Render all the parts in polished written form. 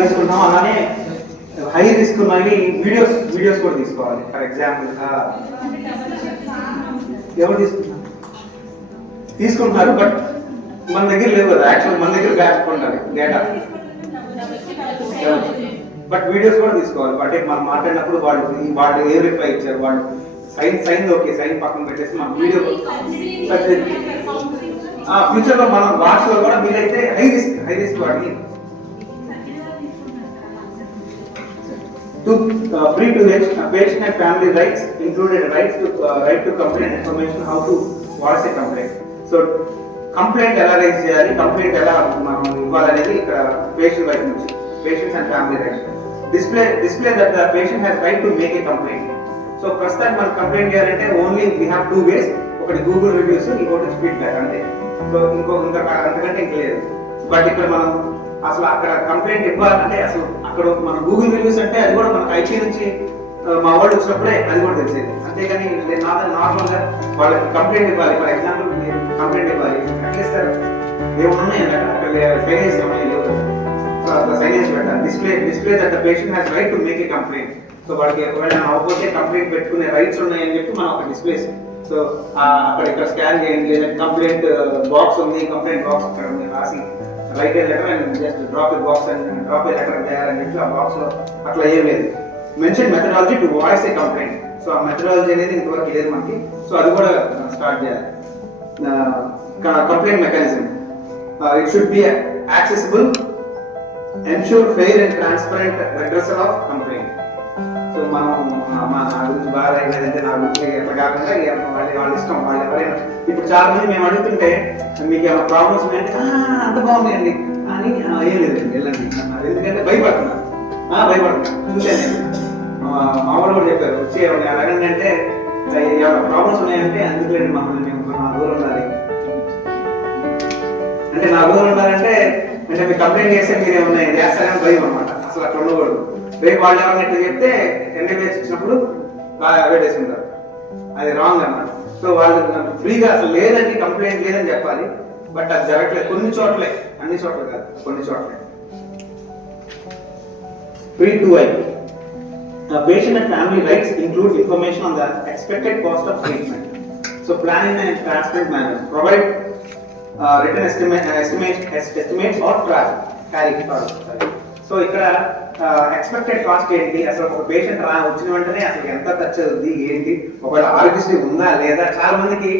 తీసుకుంటాం. అలానే high risk ఉన్నవి వీడియోస్ కూడా తీసుకోవాలి. ఫర్ ఎగ్జాంపుల్ ఎవరు తీసుకుంటున్నారు బట్ మన దగ్గర లేవు కదా. యాక్చువల్ మన దగ్గర బ్యాక్ ఉండాలి డేటా, బట్ వీడియోస్ కూడా తీసుకోవాలి. అంటే మనం మాట్లాడినప్పుడు వాళ్ళు ఏ రిప్లై ఇచ్చారు, వాళ్ళు సైన్ ఓకే, సైన్ పక్కన పెట్టేసి మనం వీడియో ఫ్యూచర్ లో మనం వాట్స్ లో కూడా మీరైతే హై రిస్క్ వాటిని to free to patient and family rights included right to complaint information, how to voice a complaint. So complaint ఎలా రైజ్ చేయాలి, కంప్లైంట్ ఎలా మనం ఇవ్వాలనేది ఇక్కడ పేషెంట్ వైపు నుంచి patients and family rights. Display that the patient has right to make a complaint. So ప్రస్తుతానికి మనం కంప్లైంట్ చేయాలంటే ఓన్లీ వీ హ్యావ్ 2 ways. ఒకటి గూగుల్ రివ్యూస్, ఇంకోటి ఫీడ్బ్యాక్, అంతే. సో ఇంకా అంతకంటే ఇంక లేదు. బట్ ఇక్కడ మనం అసలు అక్కడ కంప్లైంట్ ఇవ్వాలంటే అసలు అక్కడ మన గూగుల్ రివ్యూస్ అంటే అది కూడా మనకు ఐటీ నుంచి మా వాళ్ళు వచ్చినప్పుడే అది కూడా తెలిసేది. అంతేగాని నార్మల్గా వాళ్ళకి కంప్లైంట్ ఇవ్వాలి. ఫర్ ఎగ్జాంపుల్ కంప్లైంట్ ఇవ్వాలి, ఎట్లా ఇస్తారు? ఏమున్నాయి అక్కడ సైనేజ్ ఏమైనా లేవు కదా. సో అట్లా సైనేజ్ పెట్టాలి. Display that the patient has right to make a complaint. So వాడికి ఒకవేళ అవ్వకపోతే కంప్లైంట్ పెట్టుకునే రైట్స్ ఉన్నాయని చెప్పి మనం ఒక డిస్ప్లేస్. సో అక్కడ ఇక్కడ స్కాన్ చేయండి, లేదంటే కంప్లైంట్ బాక్స్ ఉంది, కంప్లైంట్ బాక్స్ ఇక్కడ ఉంది, రాసి right A letter and just drop A box and drop A letter చేయాలని చెప్పి ఆ బాక్స్ లో అట్లా ఏం లేదు. Mention methodology to voice A complaint. So ఆ మెథడాలజీ అనేది ఇంతవరకు లేదు మనకి. సో అది కూడా స్టార్ట్ చేయాలి. Complaint mechanism, it should be accessible, ensure fair and transparent redressal of complaint. So మనం నా గురించి బాగా లేదంటే నా గురించి ఎట్లా కాకుండా వాళ్ళ ఇష్టం, వాళ్ళు ఎవరైనా. ఇప్పుడు చాలా మంది మేము అడుగుతుంటే మీకు ఏమైనా ప్రాబ్లమ్స్ ఉన్నాయంటే అంత బాగుందండి అని ఏం లేదండి వెళ్ళండి అన్నారు. ఎందుకంటే భయపడుతున్నారు. చూసాను మామూలు కూడా చెప్పారు, వచ్చి అడగండి అంటే ఏమైనా ప్రాబ్లమ్స్ ఉన్నాయంటే అందుకు లేదు మమ్మల్ని మేము నా దూరం ఉండాలి అంటే, నా దూరం ఉండాలంటే అంటే మీరు కంప్లైంట్ చేస్తే మీరు ఏమన్నా చేస్తారని భయం అనమాట. అసలు అట్లా ఉండకూడదు. రేపు వాళ్ళు ఎవరైనా ఎట్లా చెప్తే ఎన్ఎంఎస్ ఇచ్చినప్పుడు బాగా అవాయిడ్ చేసుకుంటారు. అది రాంగ్ అన్నమాట. సో వాళ్ళు ఫ్రీగా అసలు లేదండి కంప్లైంట్ లేదని చెప్పాలి. బట్ అది జరగట్లేదు కొన్ని చోట్లే, అన్ని చోట్ల కాదు, కొన్ని చోట్లే. Free to I. Patient and family rights include information on the expected cost of treatment. So plan in a transparent manner. Provide written estimates or tariff. So ఇక్కడ ఎక్స్పెక్టెడ్ కాస్ట్ ఏంటి, అసలు ఒక పేషెంట్ వచ్చిన వెంటనే అసలు ఎంత ఖర్చు అవుతుంది ఏంటి, ఒకవేళ ఆరోగ్యశ్రీ ఉందా లేదా. చాలా మందికి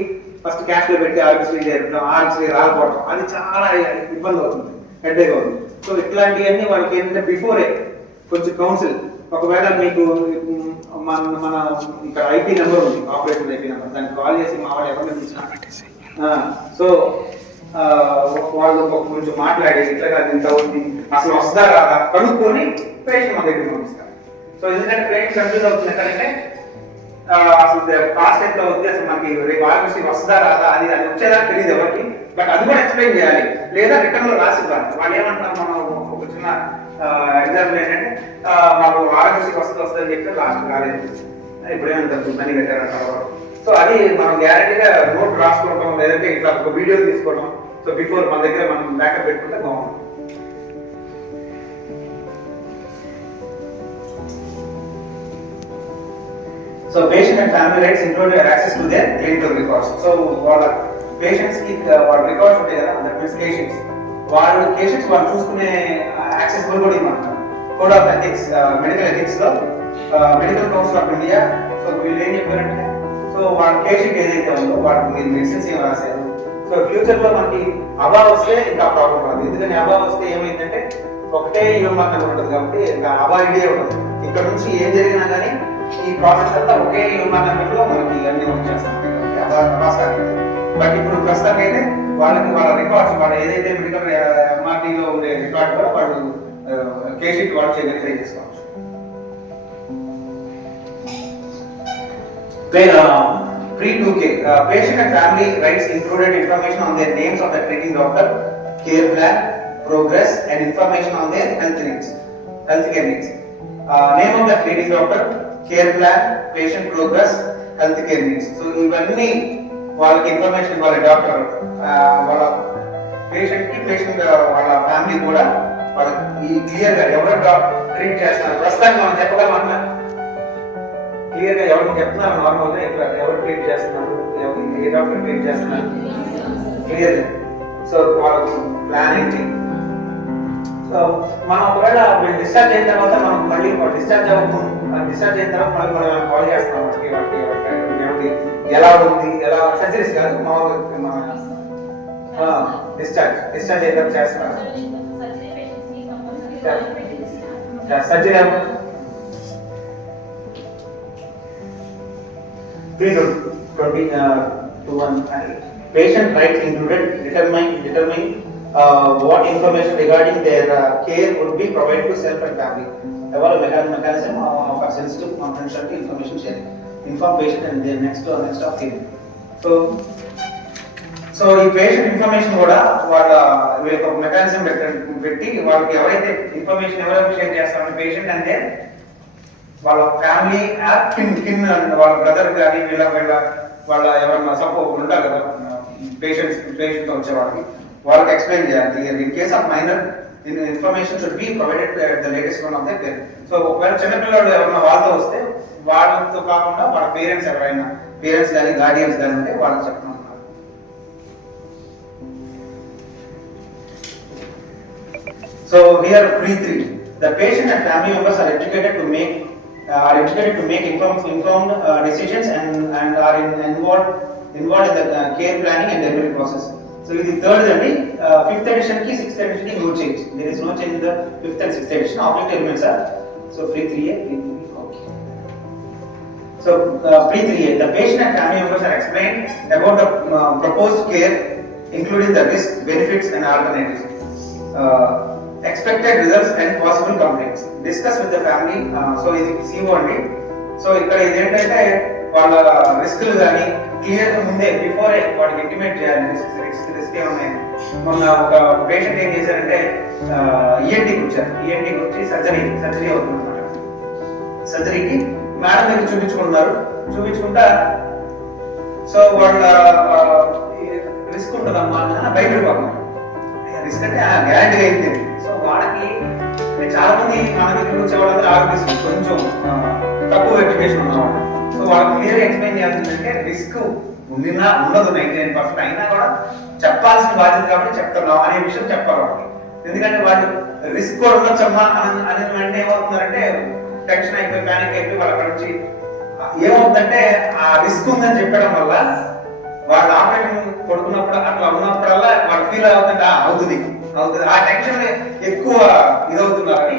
ఫస్ట్ క్యాష్ లో పెట్టి ఆరోగ్యశ్రీ చేరడం, ఆరోగ్యశ్రీ రాకపోవడం, అది చాలా ఇబ్బంది అవుతుంది, హెడ్ఏక్ అవుతుంది. సో ఇట్లాంటివన్నీ వాళ్ళకి ఏంటంటే బిఫోరే కొంచెం కౌన్సిల్. ఒకవేళ మీకు మన ఇక్కడ ఐపీ నెంబర్ ఉంది, ఆపరేషన్ ఐపీ నెంబర్, దానికి కాల్ చేసి మా వాళ్ళు ఎవరిని పిలిచినా సో వాళ్ళు కొంచెం మాట్లాడి ఇట్లా కాదు ఇంత అవుతుంది, అసలు వస్తుందా రాదా కనుక్కొని పేషెంట్ మన దగ్గర పంపిస్తారు. సో ఎందుకంటే పేషెంట్ కన్ఫ్యూజ్ అవుతుంది ఎక్కడంటే అసలు కాస్ట్ ఎంత అవుతుంది, అసలు మనకి రేపు ఆరోగ్యశ్రీ వస్తుందా రాదా అది వచ్చేదా తెలియదు ఎవరికి. బట్ అది కూడా ఎక్స్ప్లెయిన్ చేయాలి, లేదా రిటర్న్ లో రాసి ఇవ్వాలి. వాళ్ళు ఏమంటున్నారు, మనం ఒక చిన్న ఎగ్జాంపుల్ ఏంటంటే మాకు ఆరోగ్యశ్రీ వస్తుంది అని చెప్తే లాస్ట్ రాలేదు, ఇప్పుడేమంటారు పని పెట్టారంటారు. సో అది మనం గ్యారెంటీగా నోట్ రాసుకోవడం, లేదంటే ఇట్లా ఒక వీడియో తీసుకోవడం. సో బిఫోర్ మన దగ్గర మనం బ్యాకప్ పెట్టుకుంటే బాగుంటుంది. So patient and family rights include access to their clinical records. So వాళ్ళ పేషెంట్స్ కి వాళ్ళ రికార్డ్స్ ఉంటాయి కదా, మెడికేషన్స్ వాళ్ళు చూసుకునే యాక్సెసిబుల్ కూడా ఇవ్వమంటారు. Code of ethics, medical ethics లో medical council of India. So వీళ్ళు ఏం చెప్పారంటే, సో వాళ్ళ పేషెంట్ ఏదైతే ఉందో వాళ్ళకి మీరు మెడిసిన్స్ ఏం రాశారు. సో ఫ్యూచర్ లో మనకి అబా వస్తే ఇంకా ప్రాబ్లం రాదు. ఎందుకంటే అబా వస్తే ఏమైందంటే ఒకటే యూఎంఆర్ నెంబర్ ఉంటుంది కాబట్టి ఇంకా అబా ఐడియా ఉంటుంది. ఇక్కడ నుంచి ఏం జరిగినా కానీ ఈ ప్రాసెస్ అంతా ఒకే యూఎంఆర్ నెంబర్ లో మనకి అన్ని వచ్చేస్తాం. బట్ ఇప్పుడు ప్రస్తుతానికి అయితే వాళ్ళకి వాళ్ళ రికార్డ్స్, వాళ్ళ ఏదైతే మెడికల్ ఎంఆర్టీలో ఉండే రికార్డ్ కూడా వాళ్ళు కేషీట్ వాళ్ళు వెరిఫై చేసుకోవచ్చు. Pre-2K, patient and family rights included information on their names of the treating doctor, care plan, progress, and information on their healthcare needs. Name of the treating doctor, care plan, patient progress, healthcare needs. So ఇవన్నీ వాళ్ళకి information ఇవ్వాలి doctor. వాళ్ళ patient కి, patient వాళ్ళ family కూడా వాళ్ళకి ఈ క్లియర్గా ఎవరు ట్రీట్ చేస్తున్నారు ప్రస్తుతానికి మనం చెప్పగలం అట్లా క్లియర్గా ఎవరికి చెప్తున్నారు నార్మల్గా ఇక్కడ ఎవరు ట్రీట్ చేస్తున్నారు ఏ డాక్టర్ ట్రీట్ చేస్తున్నారు క్లియర్గా. సో వాళ్ళకి ప్లాన్ ఏంటి. సో మనం ఒకవేళ వీళ్ళు డిశ్చార్జ్ అయిన తర్వాత మనం మళ్ళీ డిశ్చార్జ్ అయిన తర్వాత మళ్ళీ మనం కాల్ చేస్తాం వాళ్ళకి ఎలా ఉంది ఎలా సర్జరీస్ కాదు మామూలుగా డిశ్చార్జ్ అయిన తర్వాత చేస్తారు surgery 3:21 patient rights included determine what information regarding their care would be provided to self and family. Eval mechanism of sensitive confidentiality information sharing. Inform patient and their next of kin. So ఈ patient information కూడా వాళ్ళ వీళ్ళకి ఒక mechanism పెట్టి వాళ్ళకి ఎవరైతే information ఎవరైతే share చేస్తారో పేషెంట్ అంటే వాళ్ళ ఫ్యామిలీ కిన్ వాళ్ళ బ్రదర్ కానీ వాళ్ళ ఎవరైనా సపోర్ట్ ఉంటారు కదా పేషెంట్ వచ్చే వాళ్ళకి ఎక్స్ప్లెయిన్ చేయాలి. In case of minor information should be provided the latest one of the parent. So ఒకవేళ చిన్నపిల్లలు ఎవరైనా వాళ్ళతో వస్తే వాళ్ళతో కాకుండా వాళ్ళ పేరెంట్స్ ఎవరైనా పేరెంట్స్ కానీ గార్డియన్స్ కానీ ఉంటే వాళ్ళకి చెప్పడం. So here pre-3, the patient and family members are educated to make informed decisions and are involved in the care planning and delivery process. So this is third and fifth edition ki sixth edition ki no change. There is no change in the fifth and sixth edition. Object elements are so pre-3A, okay. So pre-3A, the patient and family members are explained about the proposed care, including the risk, benefits and alternatives. Expected results and possible complaints. Discuss with the family. So ఇది CO అండి. So ఇక్కడ ఇదేంటంటే వాళ్ళ రిస్క్లు కానీ క్లియర్గా ముందే before వాడికి intimate చేయాలి. రిస్క్ ఏమన్నాయి. మొన్న ఒక పేషెంట్ ఏం చేశారంటే ఈఎన్టీకి వచ్చి సర్జరీ అవుతుంది అనమాట. సర్జరీకి మేడం దగ్గర చూపించుకుంటా సో వాళ్ళ రిస్క్ ఉంటుందమ్మా భయపడిపోతున్నారు. రిస్క్ అంటే గ్యారంటీగా అయింది. సో వాళ్ళకి చాలా మంది మన దగ్గర వచ్చే వాళ్ళందరూ ఆరోగ్యశ్రీ కొంచెం తక్కువ ఎడ్యుకేషన్ ఉన్నవాళ్ళు. సో వాళ్ళకి క్లియర్గా ఎక్స్ప్లెయిన్ చేయాల్సిందంటే రిస్క్ ఉండదు 99% అయినా కూడా చెప్పాల్సిన బాధ్యత కాబట్టి చెప్తున్నాం అనే విషయం చెప్పాలి వాళ్ళకి. ఎందుకంటే వాళ్ళు రిస్క్ కూడా ఉండొచ్చమ్మా అని వెంటనే ఏమవుతున్నారంటే టెన్షన్ అయిపోయి ప్యానిక్ అయిపోయి వాళ్ళ అక్కడ నుంచి ఏమవుతుందంటే ఆ రిస్క్ ఉందని చెప్పడం వల్ల వాళ్ళ ఆపరేషన్ కొడుకున్నప్పుడు అట్లా ఉన్నప్పుడల్లా వాళ్ళు ఫీల్ అవుతుంది ఆ టెన్షన్ ఎక్కువ ఇదవుతున్నారని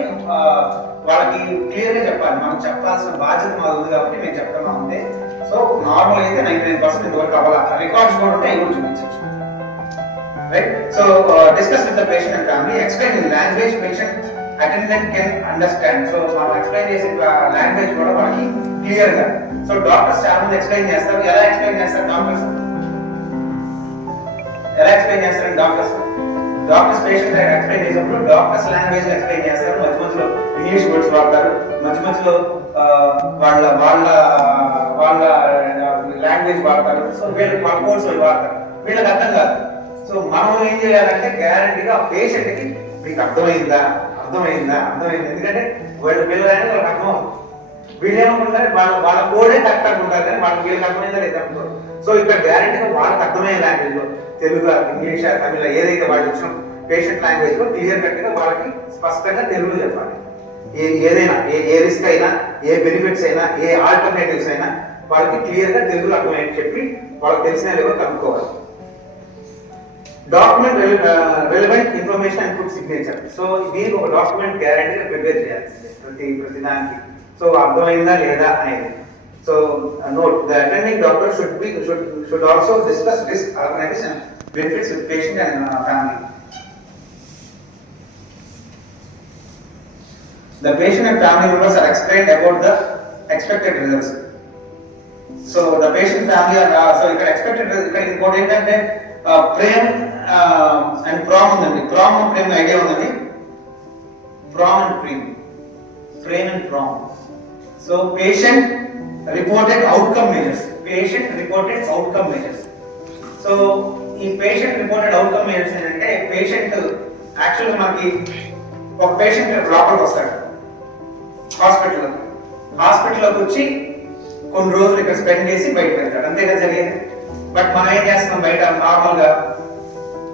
వాళ్ళకి క్లియర్గా చెప్పాలి. మనం చెప్పాల్సిన బాధ్యత మాది ఉంది కాబట్టి మేము చెప్తున్నాం అంతే. సో నార్మల్ అయితే 99% ఇంతవరకు అవ్వాలి. రికార్డ్స్ కూడా ఉంటే అవి కూడా చూపించచ్చు. Right. So discuss with the patient and family. Explain in language patient attendant can understand. So మనం ఎక్స్ప్లెయిన్ చేసే లాంగ్వేజ్ కూడా వాళ్ళకి క్లియర్గా. సో డాక్టర్స్ చాలా మంది ఎక్స్ప్లెయిన్ చేస్తారు. ఎలా ఎక్స్ప్లెయిన్ చేస్తారు డాక్టర్స్ పేషెంట్ ఎక్స్ప్లెయిన్ చేసినప్పుడు డాక్టర్స్ లాంగ్వేజ్ ఎక్స్ప్లెయిన్ చేస్తారు. మధ్యలో ఇంగ్లీష్ వర్డ్స్ వాడతారు. మధ్యలో వాళ్ళ లాంగ్వేజ్ వాడతారు. సో వాళ్ళ కోర్స్ వాడతారు. వీళ్ళకి అర్థం కాదు. సో మనం ఏం చేయాలంటే గ్యారంటీగా పేషెంట్ కి మీకు అర్థమైంది. ఎందుకంటే వీళ్ళకి అర్థం అవుతుంది. వీళ్ళు ఏమనుకుంటారు వాళ్ళ కోడే కరెక్ట్ అనుకుంటారు కానీ వీళ్ళకి అర్థమైందా లేదా అనుకోరు. సో ఇక్కడ గ్యారంటీగా వాళ్ళకి అర్థమయ్యే లాంగ్వేజ్ లో తెలుగు ఇంగ్లీష్ తమిళ ఏదైతే వాళ్ళు ఇచ్చిన పేషెంట్ లాంగ్వేజ్ లో క్లియర్ కట్ గా వాళ్ళకి స్పష్టంగా తెలుగులో చెప్పాలి. ఏదైనా ఏ రిస్క్ అయినా ఏ బెనిఫిట్స్ అయినా ఏ ఆల్టర్నేటివ్స్ అయినా వాళ్ళకి క్లియర్ గా తెలుగులో అర్థమయ్యేది చెప్పి వాళ్ళకి తెలిసిన లేవో కనుక్కోవాలి. Document relevant information and good signature. So దీనికి ఒక డాక్యుమెంట్ గ్యారంటీగా ప్రిపేర్ చేయాల్సిందే ప్రతి దానికి. సో అర్థమైందా లేదా అనేది. So note, the attending doctor should also discuss risk, alternatives and benefits with patient and family. The patient and family members are explained about the expected results. So the patient family are so ఇక్కడ expected ఇక్కడ ఇంకోటి ఏంటంటే Prem and prom ఉందండి. Prom Prem idea ఉందండి. Prom and prom. So patient reported outcome measures. So ఈ patient reported outcome measures ఏంటంటే patient యాక్చువల్గా మనకి ఒక పేషెంట్ లోపలికి వస్తాడు హాస్పిటల్లోకి వచ్చి కొన్ని రోజులు ఇక్కడ స్పెండ్ చేసి బయటకు వెళ్తాడు, అంతేగా జరిగేది. బట్ మనం ఏం చేస్తున్నాం బయట నార్మల్గా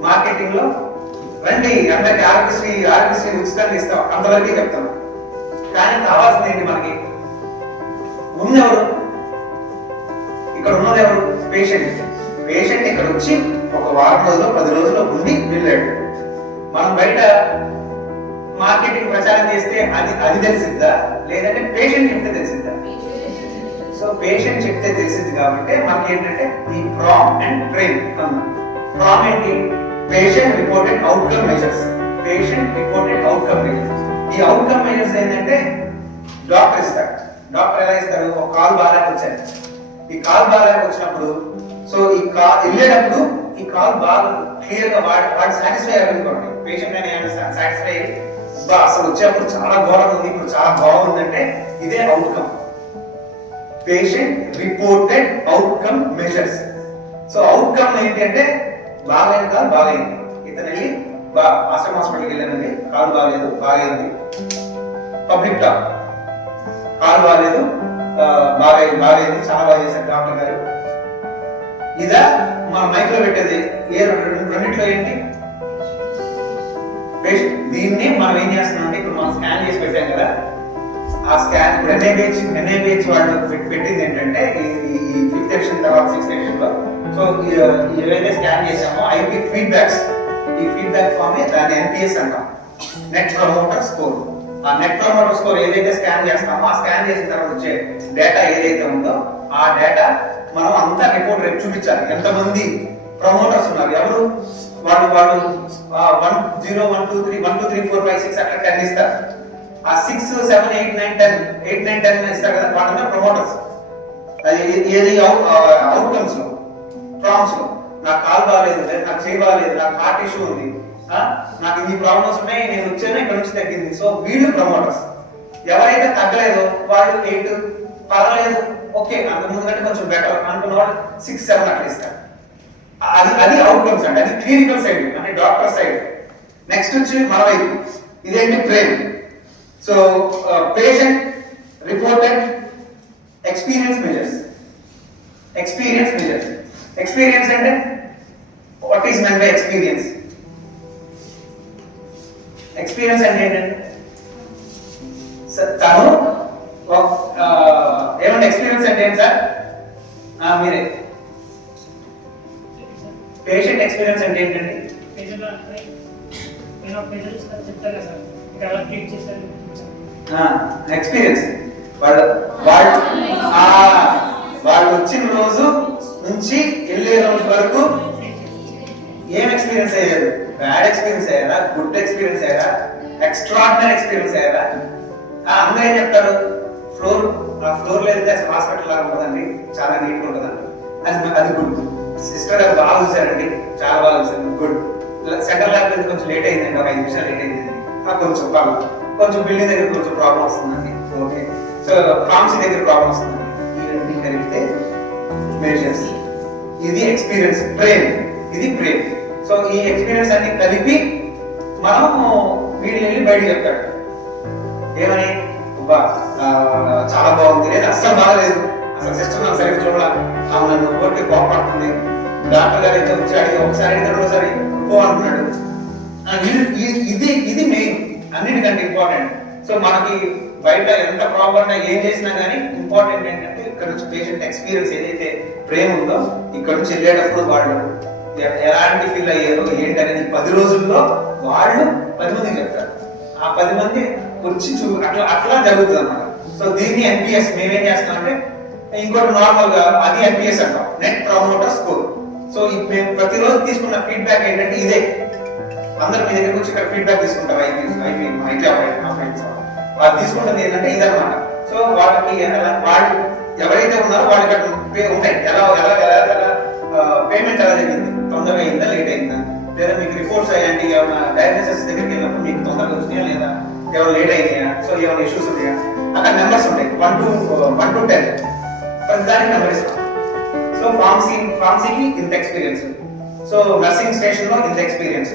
మార్కెటింగ్ లో రండి అందరికి ఆరోగ్యశ్రీ ఉచితంగా ఇస్తాం అంతవరకే చెప్తాం. కానీ కావాల్సింది ఏంటి మనకి? ఉన్నెవరు ఇక్కడ ఉన్నది ఎవరు? పేషెంట్ ఇక్కడ వచ్చి ఒక వారం రోజులు 10 రోజుల్లో ఉండి వెళ్ళాడు. మనం బయట మార్కెటింగ్ ప్రచారం చేస్తే అది తెలిసిద్దా లేదంటే పేషెంట్ చెప్తే తెలిసిద్దా? సో పేషెంట్ చెప్తే తెలిసింది కాబట్టి మనకి ఏంటంటే ఈ ప్రామ్ అండ్ ట్రైన్ అన్నాం. ప్రామ్ ఏంటి? Patient reported outcome measures. ఈ అవుట్కమ్ మెజర్స్ ఏంటంటే డాక్టర్ ఇస్తాడు. డాక్టర్ ఎలా ఇస్తారు? ఒక కాల్ బాగా వచ్చారు, ఈ కాల్ బాగా వచ్చినప్పుడు సో ఈ కాల్ వెళ్ళేటప్పుడు ఈ కాల్ బాగా క్లియర్ గా వాడు సాటిస్ఫై అవ్వనుకోండి, పేషెంట్ అనేది సాటిస్ఫై అసలు వచ్చేప్పుడు చాలా ఘోరంగా ఉంది, ఇప్పుడు చాలా బాగుందంటే ఇదే outcome. Patient reported outcome measures. So outcome ఏంటి అంటే బాగైంది కాదు బాగైంది, ఇతను వెళ్ళి హాస్పిటల్కి వెళ్ళానండి, కాలు బాగలేదు బాగైంది. పబ్లిక్ టాక్, కాలు బాగలేదు బాగైంది చాలా బాగా చేశారు డాక్టర్ గారు. ఇదా మన మైక్ లో పెట్టేది రెండిట్లో ఏంటి? దీన్ని మనం ఏం చేస్తున్నాం అంటే ఇప్పుడు మనం స్కాన్ చేసి పెట్టాం కదా, ఆ స్కాన్ ఇప్పుడు ఎన్ఐబిహెచ్ వాళ్ళు పెట్టింది ఏంటంటే ఈ 5th సెక్షన్ తర్వాత 6th సెక్షన్ లో సో ఏవైతే స్కాన్ చేసామో ఐపీ ఫీడ్బ్యాక్స్, ఈ ఫీడ్బ్యాక్ ఫామ్ దాన్ని ఎన్పిఎస్ అంటాం, నెట్ ప్రమోటర్ స్కోర్. ఆ నెట్ ప్రమోటర్ స్కోర్ ఏదైతే స్కాన్ చేస్తామో ఆ స్కాన్ చేసిన తర్వాత వచ్చే డేటా ఏదైతే ఉందో ఆ డేటా మనం అంతా రిపోర్ట్ రేపు చూపించాలి. ఎంతమంది ప్రమోటర్స్ ఉన్నారు, ఎవరు వాళ్ళు 1 0 1 2 3 1 2 3 4 5 6 అట్లా 10 ఇస్తారు. ఆ 6 7 8 9 10 ఇస్తారు కదా, వాళ్ళందరూ ప్రమోటర్స్. అది ఏది అవుట్కమ్స్ లో ప్రామ్స్ లో నాకు కాల్ బాగాలేదు, నాకు చేయి బాగాలేదు, నాకు హార్ట్ ఇష్యూ ఉంది, నాకు ఇన్ని ప్రాబ్లమ్స్ ఉన్నాయి, నేను వచ్చాను ఇక్కడ నుంచి తగ్గింది. సో వీళ్ళు ప్రమోటర్స్. ఎవరైతే తగ్గలేదో వాళ్ళు 8 పర్వాలేదు ఓకే అంత ముందు కంటే కొంచెం బెటర్ అనుకున్న వాళ్ళు 6 7 అట్లా ఇస్తారు. అది అవుట్కమ్స్ అండి, అది క్లినికల్ సైడ్ అంటే డాక్టర్ సైడ్. నెక్స్ట్ వచ్చి మన వైపు ఇదేంటి ట్రైన్. So patient reported experience measures. Experience అంటే what is meant by experience? Experience అంటే ఏంటంటే తను ఏమంటే ఎక్స్పీరియన్స్ అంటే ఏంటి సార్? మీరే పేషెంట్ ఎక్స్పీరియన్స్ అంటే ఏంటండి? ఎక్స్పీరియన్స్ వాళ్ళు వచ్చిన రోజు నుంచి వెళ్ళే రోజు వరకు ఏం ఎక్స్పీరియన్స్ అయ్యారు? బ్యాడ్ ఎక్స్పీరియన్స్ అయ్యారా, గుడ్ ఎక్స్పీరియన్స్ అయ్యారా, ఎక్స్ట్రాడినరీ ఎక్స్పీరియన్స్ అయ్యారా? అందరూ ఏం చెప్తారు? ఫ్లోర్ లేదంటే అసలు హాస్పిటల్ లాగా ఉంటుందండి, చాలా నీట్గా ఉంటుందండి, అది గుడ్. సిస్టర్ గారు బాగా చూసారండి, చాలా బాగా చూసారు, గుడ్. సెంట్రల్ ల్యాబ్ దగ్గర కొంచెం లేట్ అయిందండి, ఒక 5 నిమిషాలు లేట్ అయిందండి, కొంచెం బిల్డింగ్ దగ్గర కొంచెం ప్రాబ్లం వస్తుందండి, ఓకే. సో ఫార్మసీ దగ్గర ప్రాబ్లం వస్తుందండి. ఇవన్నీ కలిపితే మెజర్స్. ఇది ఎక్స్పీరియన్స్ ట్రైన్, ఇది ట్రైన్. సో ఈ ఎక్స్పీరియన్స్ అన్ని కలిపి మనం వీళ్ళు వెళ్ళి బయటకు చెప్తాడు ఏమని? చాలా బాగుంది, లేదా అస్సలు బాగలేదు, అసలు సిస్టమ్ నాకు సరిగ్గా చూడాల, ఆమె నన్ను ఊరికి కోపడుతుంది, డాక్టర్ గారు అయితే వచ్చి అడిగి ఒకసారి అడిగితే రెండోసారి పో అంటున్నాడు. ఇది మెయిన్, అన్నిటికంటే ఇంపార్టెంట్. సో మనకి బయట ఎంత ప్రాబ్లం ఏం చేసినా కానీ ఇంపార్టెంట్ ఏంటంటే ఇక్కడ నుంచి పేషెంట్ ఎక్స్పీరియన్స్ ఏదైతే ప్రేమ ఉందో ఇక్కడ నుంచి వెళ్ళేటప్పుడు వాళ్ళు ఎలాంటి ఫీల్ అయ్యారు ఏంటి అనేది 10 రోజుల్లో వాళ్ళు 10 మందికి చెప్తారు. ఆ 10 మంది వచ్చి అట్లా జరుగుతుంది అన్నమాట. సో దీన్ని ఎన్పిఎస్ మేమేం చేస్తామంటే ఇంకోటి నార్మల్ గా అది ఎన్పిఎస్ అంటాం, నెట్ ప్రమోటర్ స్కోర్. సో మేము ప్రతిరోజు తీసుకున్న ఫీడ్బ్యాక్ ఏంటంటే ఇదే. అందరు మీ దగ్గర వచ్చి ఇక్కడ ఫీడ్బ్యాక్ తీసుకుంటారు, వాళ్ళు తీసుకుంటుంది ఏంటంటే ఇదన్నమాట. సో వాళ్ళకి వాళ్ళు ఎవరైతే ఉన్నారో వాళ్ళకి ఉంటాయి ఎలా పేమెంట్ ఎలా జరిగింది, తొందరగా అయిందా లేట్ అయిందా, లేదా మీకు రిపోర్ట్స్ అయ్యండి ఏమైనా డయాగ్నోసిస్ దగ్గరికి వెళ్ళినప్పుడు మీకు తొందరగా వచ్చినాయా లేదా, ఏమైనా లేట్ అయినాయా, సో ఏమైనా ఇష్యూస్ ఉన్నాయా, అక్కడ నెంబర్స్ ఉంటాయి 1 to 10 ప్రతిదానికి నెంబర్ ఇస్తాం. సో ఫార్మసీకి ఇంత ఎక్స్పీరియన్స్, సో నర్సింగ్ స్టేషన్ లో ఇంత ఎక్స్పీరియన్స్,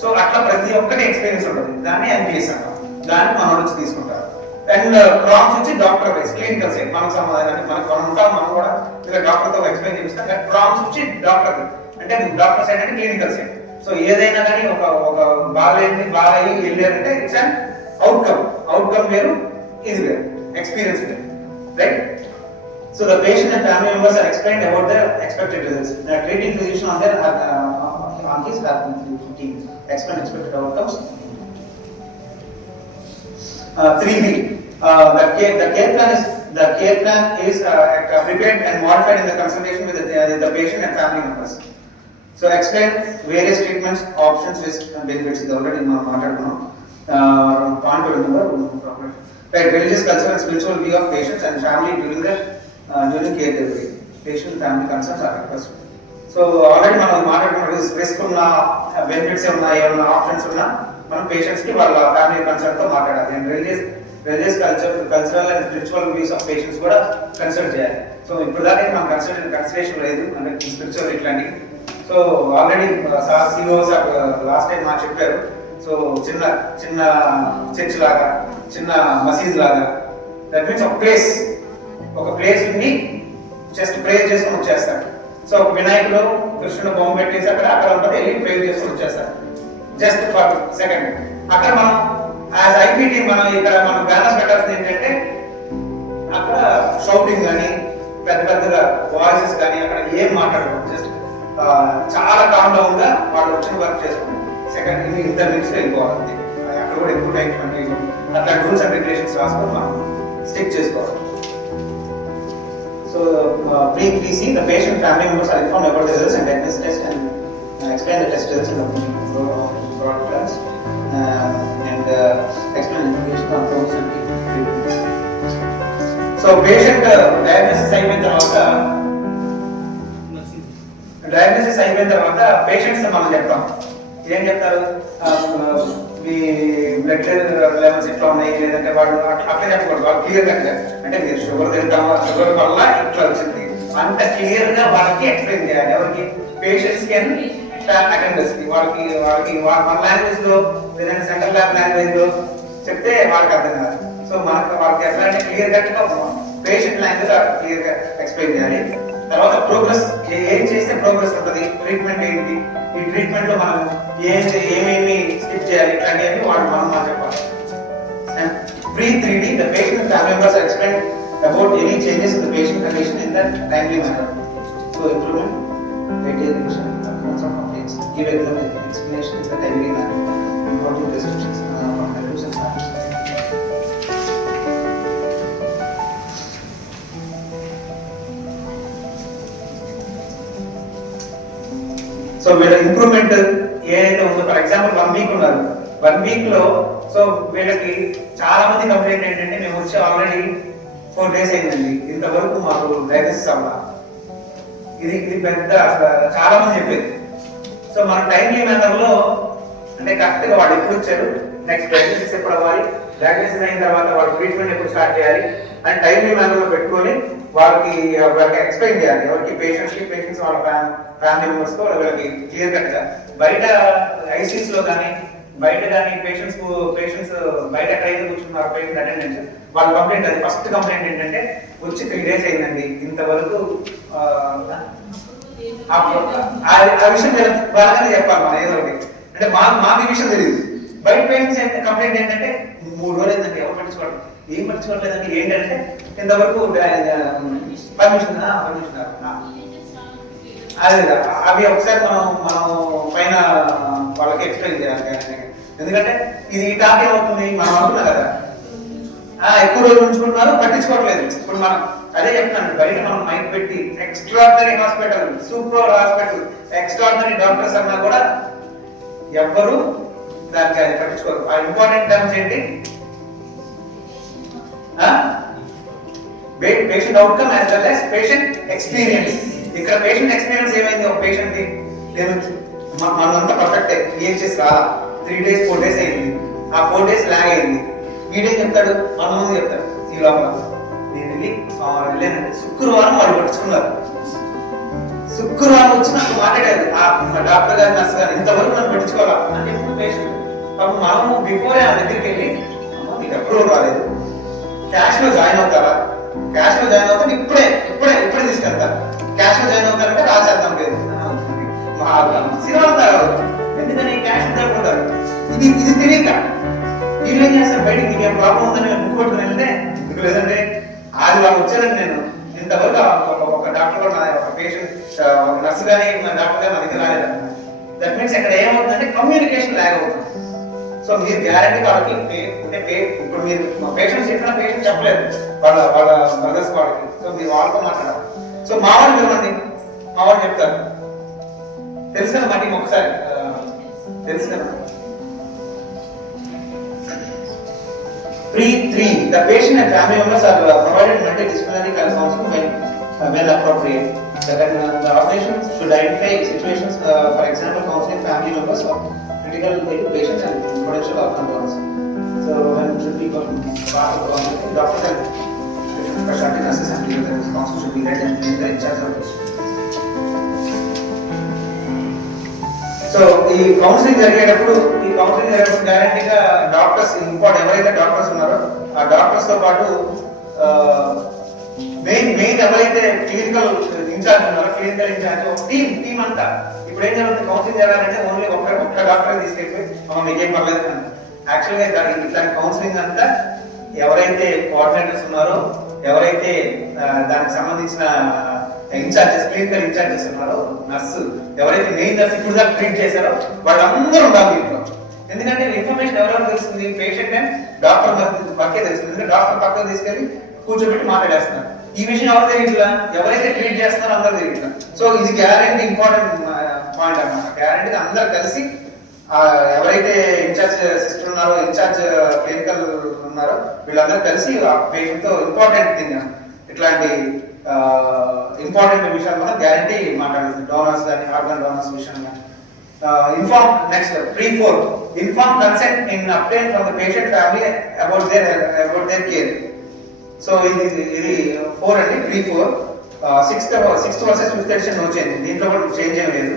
సో అట్లా ప్రతి ఒక్కటి ఎక్స్పీరియన్స్ ఉంటుంది, దాన్ని ఎంబీఎస్ అంటాం. దాన్ని మన నుంచి తీసుకుంటారు. అండ్ ప్రామ్స్ వచ్చి డాక్టర్ వైజ్ క్లినికల్ సైడ్ మనకు సమాధానం మనకు మనం ఉంటాం, మనం కూడా ఇలా డాక్టర్తో ఎక్స్ప్లెయిన్ చేపిస్తాం. బట్ ప్రామ్స్ వచ్చి డాక్టర్ అంటే డాక్టర్ సైడ్ అంటే క్లినికల్ సైడ్. సో ఏదైనా కానీ ఒక బాగాలేని బాగా అయ్యి వెళ్ళారంటే ఇట్స్ అన్ అవుట్కమ్ వేరు, ఇది వేరు, ఎక్స్పీరియన్స్ వేరు, right? So the patient and family members are explained about their expected results. The treating physician on his team explain expected outcomes. 3B. The care plan is prepared and modified in the consultation with the patient and family members. So explain various treatments, options, risks and benefits. This already maatladukunnam. Point to remember. Right, religious, cultural and spiritual view of patients and family during care delivery. Patient and family concerns are requested. So already మనం మాట్లాడుకున్న risk ఉన్న benefits ఉన్న ఏమైనా options ఉన్నా మనం patients కి వాళ్ళ family concern తో మాట్లాడాలి. And religious cultural and spiritual views of patients కూడా కన్సల్ట్ చేయాలి. సో ఇప్పుడు దాకా మనం కన్సిడరేషన్ లేదు అంటే స్పిరిచువల్ ఇట్లాంటివి. So already CO sir last time మాకు చెప్పారు. సో చిన్న చర్చ్ లాగా, చిన్న మసీద్ లాగా, దట్ మీన్స్ ఒక ప్లేస్ ఉండి జస్ట్ ప్రేయర్ చేసుకొని వచ్చేస్తారు. సో ఒక వినాయకుడు కృష్ణుడు బొమ్మ పెట్టేసి అక్కడ ఉంటుంది, వెళ్ళి ప్రేయర్ చేసుకొని వచ్చేస్తారు జస్ట్ ఫర్ సెకండ్. అక్కడ మనం యాజ్ ఐపీటీ మనం ఇక్కడ మనం బ్యాలెన్స్ పెట్టాల్సింది ఏంటంటే అక్కడ షౌటింగ్ కానీ పెద్దగా వాయిసెస్ కానీ అక్కడ ఏం మాట్లాడకూడదు. జస్ట్ చాలా కామ్ డౌన్ గా వాళ్ళు వచ్చిన వర్క్ చేసుకుని సెకండ్ ఇంటర్ మినిట్స్ వెళ్ళిపోవాలి. అక్కడ కూడా ఎక్కువ టైం అట్లా రూల్స్ అండ్ రెగ్యులేషన్స్ రాసుకొని మనం స్టిక్ చేసుకోవాలి. So pre-PC, the patient family members are informed about the results and diagnosis test and explain the test results in the broad terms and explain the information on pros and cons. So patient diagnosis అయిపోయిన తర్వాత patients మనం చెప్తాం. ఏం చెప్తారు? మీ blood levels ఎట్లా ఉన్నాయి, లేదంటే వాళ్ళు అట్లా చెప్పకూడదు. వాళ్ళు క్లియర్ గా అంటే మీరు షుగర్ తింటామా, షుగర్ వల్ల ఇట్లా వచ్చింది అంత క్లియర్ గా వాళ్ళకి ఎక్స్ప్లెయిన్ చేయాలి. ఎవరికి? పేషెంట్స్ కి అండ్ అటెండర్స్ కి. వాళ్ళకి మన లాంగ్వేజ్ లో లేదంటే సెంట్రల్ ల్యాబ్ లాంగ్వేజ్ లో చెప్తే వాళ్ళకి అర్థం కాదు. సో వాళ్ళకి ఎట్లా అంటే క్లియర్ కట్ గా పేషెంట్ లాంగ్వేజ్ క్లియర్ గా ఎక్స్ప్లెయిన్ చేయాలి. తర్వాత ప్రోగ్రెస్, ఏం చేస్తే ప్రోగ్రెస్ ఉంటుంది, ట్రీట్మెంట్ ఏంటి, ఈ ట్రీట్మెంట్ లో మనం ఏమేమి స్కిప్ చేయాలి, ఇట్లాంటివన్నీ మనం చెప్పాలి. And pre-3D, the patient and family members are explained about any changes in the patient condition in that timely manner. So improvement, criteria revision, accounts of complaints, give explanation in the timely manner, important restrictions from relatives and family. So వీళ్ళ improvement ఏదైతే ఉందో, for example 1 week ఉన్నారు, 1 week లో so వీళ్ళకి చాలా మంది complaint ఏంటంటే మేము వచ్చి ఆల్రెడీ 4 days అయిందండి, ఇంతవరకు మాకు డయాగ్నోసిస్ అవ్వాలా. ఇది పెద్ద చాలా మంది చెప్పేది. సో మన టైమ్లీ మేనర్ లో అంటే కరెక్ట్ గా వాళ్ళు ఎప్పుడు వచ్చారు, నెక్స్ట్ డయాగ్నోసిస్ ఎప్పుడు అవ్వాలి, డయాగ్నోసిస్ అయిన తర్వాత వాళ్ళు ట్రీట్మెంట్ ఎప్పుడు స్టార్ట్ చేయాలి అండ్ టైమ్లీ మేనర్ లో పెట్టుకొని వాళ్ళకి ఎక్స్ప్లెయిన్ చేయాలి. ఎవరికి? పేషెంట్స్ వాళ్ళ ఫ్యామిలీ మెంబర్స్ తో వాళ్ళకి క్లియర్ కట్ గా. బయట ఐసీస్ లో కానీ బయట కానీ పేషెంట్స్ బయట ఎక్కడైతే కూర్చున్నారు పేషెంట్ అటెండెన్స్, వాళ్ళ కంప్లైంట్ అది ఫస్ట్ కంప్లైంట్ ఏంటంటే వచ్చి 3 days అయిందండి, ఇంతవరకు ఆ విషయం వాళ్ళకనే చెప్పాలి మనం ఏదో ఒకటి. అంటే మాకు ఈ విషయం తెలియదు. బయట పేషెంట్స్ కంప్లైంట్ ఏంటంటే 3 రోజులు అయిందండి, ఎవరు పట్టించుకోవడం, ఏం పట్టించుకోవట్లేదండి, ఏంటంటే ఇంతవరకు పర్మిషన్ అదే అవి ఒకసారి మనం పైన వాళ్ళకి ఎక్స్ప్లెయిన్ చేయాలి. ఎందుకంటే ఇది ఈ టాక్ ఏమవుతుంది, మనం అనుకున్నాం కదా ఎక్కువ రోజులు ఉంచుకుంటున్నారు, పట్టించుకోవట్లేదు. ఇప్పుడు మనం అదే చెప్తున్నాను, బయట మనం మైక్ పెట్టి extraordinary hospital, super hospital, extraordinary doctors అన్నా కూడా ఎవ్వరు దానికి అది పట్టించుకోరు. ఆ ఇంపార్టెంట్ టర్మ్స్ ఏంటి? Patient outcome as well as patient experience. ఇక్కడ పేషెంట్ ఎక్స్పీరియన్స్ ఏమైంది, ఒక పేషెంట్ కి మనంతా పర్ఫెక్ట్ ఏం చేసి రాలా, 3 days 4 days అయింది, ఆ 4 days లాగ్ అయింది. వీడేం చెప్తాడు, 100 మంది చెప్తాడు ఈ లోపల. నేను వెళ్ళి వెళ్ళానండి, శుక్రవారం వాళ్ళు పట్టించుకున్నారు, శుక్రవారం వచ్చి నాకు మాట్లాడారు ఆ డాక్టర్ గారు నర్స్ గారు ఇంతవరకు నన్ను పట్టించుకోవాలా అంటే పేషెంట్. అప్పుడు మనము బిఫోర్ ఆ దగ్గరికి వెళ్ళి మీకు అప్రూవల్ రాలేదు, క్యాష్ లో జాయిన్ అవుతారా, క్యాష్ లో జాయిన్ అవుతారు ఇప్పుడే తీసుకెళ్తారు, క్యాష్ లో జాయిన్ అవుతారంటే రాసేద్దాం లేదు సినిమా. ఎందుకని క్యాష్ జరుపుకుంటారు, ఇది తెలియక వీళ్ళు ఏం చేస్తారు, బయటికి నీకేం ప్రాబ్లం ఉందని బుక్ పట్టుకుని వెళ్తే ఎందుకు లేదంటే ఆదివారం వచ్చానండి నేను ఇంతవరకు ఒక డాక్టర్ ఒక పేషెంట్ నర్స్ కానీ డాక్టర్ కానీ నా దగ్గర రాలేదన్న. దట్ మీన్స్ ఇక్కడ ఏమవుతుందంటే కమ్యూనికేషన్ ల్యాగ్ అవుతుంది. సో మీరు గ్యారంటీ వాళ్ళకి ఇప్పుడు మీరు పేషెంట్స్ చెప్పిన పేషెంట్ చెప్పలేదు వాళ్ళ బ్రదర్స్ వాళ్ళకి, సో మీరు వాళ్ళతో మాట్లాడాలి. సో మా వాళ్ళు పిలవండి, మా వాళ్ళు చెప్తారు. తెలుసు కదా మళ్ళీ ఒకసారి తెలుసు కదా. Pre-3, the patient and family members are provided multidisciplinary counseling when appropriate. The organization should identify situations, for example, counseling family members or critical patients and potential outcome ones. So when should be part of the counseling, doctors and specialty nurses and counselors should be read and in charge of this. So ఈ counselling జరిగేటప్పుడు గ్యారంటీగా doctors ఎవరైతే doctors ఉన్నారో ఆ doctors తో పాటు main ఎవరైతే clinical incharge ఉన్నారో క్లినికల్ ఇన్ఛార్జ్ ఒక టీమ్ అంతా. ఇప్పుడు ఏం జరుగుతుంది, కౌన్సిలింగ్ చేయాలంటే ఓన్లీ ఒక్క డాక్టర్ తీసుకెళ్ళి మీకేం పర్లేదు అని. యాక్చువల్గా ఇట్లాంటి కౌన్సిలింగ్ అంతా ఎవరైతే కోఆర్డినేటర్స్ ఉన్నారో, ఎవరైతే దానికి సంబంధించిన ఇన్ఛార్జెస్ క్లినికల్ ఇన్ఛార్జెస్ ఉన్నారో, నర్సు ఎవరైతే మెయిన్ నర్స్ ఇప్పుడు దాకా ట్రీట్ చేశారో వాళ్ళందరూ ఉండాలి దీంట్లో. ఎందుకంటే ఇన్ఫర్మేషన్ ఎవరెవరు తెలుస్తుంది, పేషెంట్ అండ్ డాక్టర్ పక్కే తెలుస్తుంది. ఎందుకంటే డాక్టర్ పక్కకు తీసుకెళ్ళి కూర్చోబెట్టి మాట్లాడేస్తున్నారు. ఈ విషయం ఎవరు తెలియట్లా, ఎవరైతే ట్రీట్ చేస్తున్నారో అందరూ తెలియట్లా. సో ఇది గ్యారంటీ ఇంపార్టెంట్ పాయింట్ అన్నమాట. గ్యారంటీ అందరూ కలిసి ఎవరైతే ఇన్ఛార్జ్ సిస్టర్ ఉన్నారో, ఇన్ఛార్జ్ క్లినికల్ ఉన్నారో వీళ్ళందరూ కలిసి ఆ పేషెంట్ తో ఇంపార్టెంట్ థింగ్ ఇట్లాంటి ఇంపార్టెంట్ విషయాలు మనం గ్యారంటీ మాట్లాడాల్సింది. డోనర్స్ కానీ ఆర్గన్ డోనర్స్ విషయం కానీ. Inform next Pre-4, inform consent in obtain from the patient family about their care. So ఇది 4 అండి, Pre-4. 6th versus 5th edition no change, దీంట్లో కూడా చేంజ్ ఏం లేదు.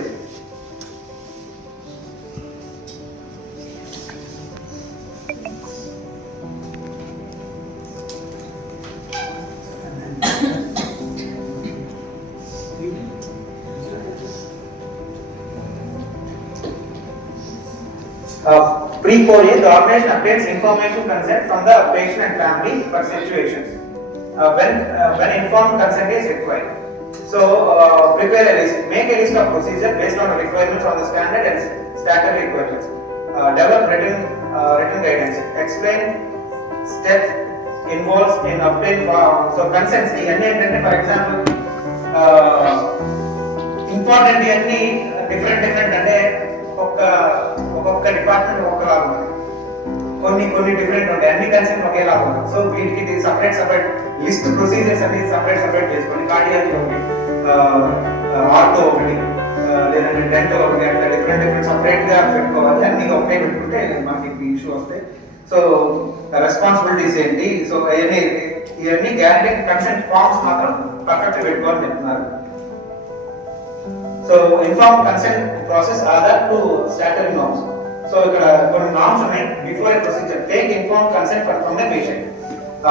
Pre-4A, the organization obtains information consent from the patient and family for situations when informed consent is required. So prepare a list, make a list of procedures based on the requirements on the standard and statutory requirements. Develop written guidance. Explain steps involved in obtaining so consents. For example, important different అంటే ఒక్కొక్క department ఒక్కలాగా ఉంటుంది, కొన్ని different ఉంటాయి, అన్ని consent ఒకేలాగా ఉంటుంది. So వీటికి separate list procedures అన్ని సపరేట్ చేసుకోండి. కార్డియాలజీ ఒకటి, ఆర్థో ఒకటి, లేదంటే డెంటల్ ఒకటి, అట్లా డిఫరెంట్ సపరేట్ గా పెట్టుకోవాలి. అన్ని ఒకటే పెట్టుకుంటే మనకి ఇష్యూ వస్తాయి. సో రెస్పాన్సిబిలిటీస్ ఏంటి, సో ఇవన్నీ గ్యారంటీ కన్సెంట్ ఫార్మ్స్ మాత్రం పర్ఫెక్ట్ పెట్టుకోవాలని చెప్తున్నారు. So inform consent process adhere to statutory norms. So ఇక్కడ కొన్ని నార్మ్స్ ఉన్నాయి. Before a procedure take inform consent from the patient.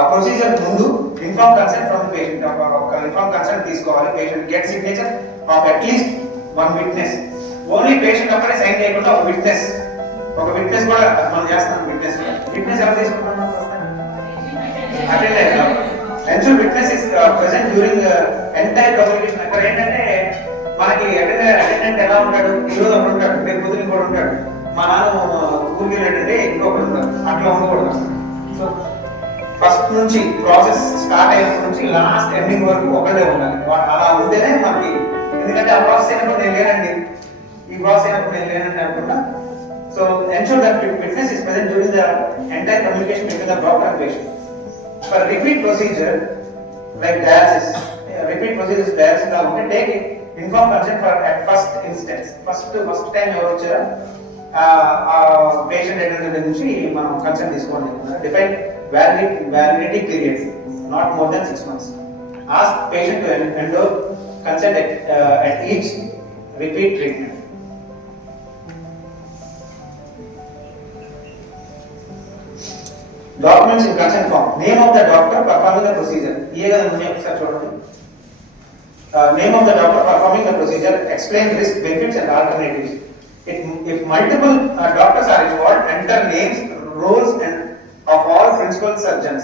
Procedure ముందు inform consent from the patient, ఒక ఇన్ఫార్మ్ కన్సెంట్ తీసుకోవాలి. Patient get signature of at least 1 witness. Only patient అక్కడే sign చేయకుండా ఒక witness కూడా మనం చేస్తాం. విట్నెస్ ఎవరు తీసుకుంటాం, attendant. Ensure witness is present during entire communication. అక్కడ ఏంటంటే మనకి అటెండెంట్ ఎలా ఉంటాడు, ఈరోజు ఒకడు ఉంటాడు, రేపు పొద్దున ఇంకోటి ఉంటాడు, మా నాన్న ఊరికి వెళ్ళాడంటే ఇంకొకటి ఉంటాడు, అట్లా ఉండకూడదు. సో ఫస్ట్ నుంచి ప్రాసెస్ స్టార్ట్ అయినప్పటి నుంచి లాస్ట్ ఎండింగ్ వరకు ఒకటే ఉండాలి. అలా ఉంటేనే మనకి, ఎందుకంటే ఆ ప్రాసెస్ అయినప్పుడు నేను లేనండి, ఈ ప్రాసెస్ అయినప్పుడు నేను లేనండి అనుకుంటా. So ensure that witness is present during the entire communication between the doctor and patient. For repeat procedure like dialysis, repeat procedures dialysis లా ఉంటే take inform consent for at first instance. First time ఎవరు వచ్చారో ఆ patient attendant నుంచి మనం consent తీసుకోవాలి. Define validity periods not more than 6 months. Ask patient to endorse consent at each repeat treatment. Documents in consent form. Name of the doctor performing the procedure. Name of the doctor performing the procedure. Explain risk, benefits, and alternatives. If multiple doctors are involved, enter names, roles, and of all principal surgeons,